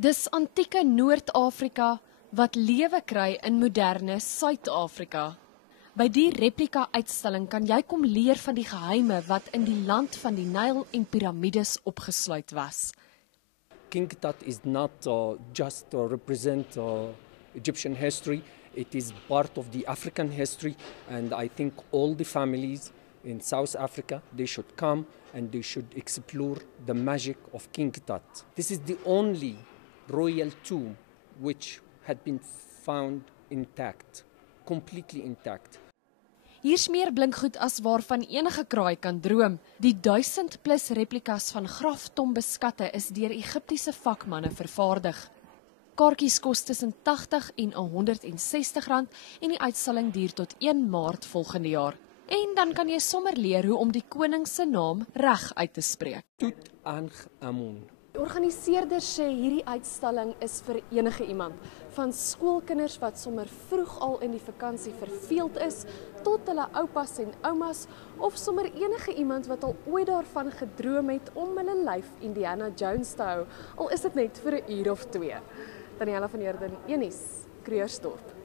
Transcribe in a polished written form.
Dis antieke Noord-Afrika wat lewe kry in moderne Suid-Afrika. By die replika-uitstalling kan jy kom leer van die geheime wat in die land van die Nyl en piramides opgesluit was. King Tut is not just represent Egyptian history, it is part of the African history, and I think all the families in South Africa, they should come and they should explore the magic of King Tut. This is the only royal tomb which had been found intact, completely intact. Hier's meer blinkgoed as waarvan enige kraai kan droom. Die 1000+ replikas van graftombeskatte is deur Egiptiese vakmanne vervaardig. Kaartjies kos tussen R80 en R160 en die uitstalling duur tot 1 Maart volgende jaar. En dan kan jy sommer leer hoe om die koning se naam reg uit te spreek. Tutankhamun. Die organiseerders sê hierdie uitstalling is vir enige iemand, van skoolkinders wat sommer vroeg al in die vakansie verveeld is, tot hulle oupas en oumas, of sommer enige iemand wat al ooit daarvan gedroom het om hulle lyf Indiana Jones te hou, al is dit net vir 'n uur of 2. Daniella van Heerden, Unies, Krugersdorp.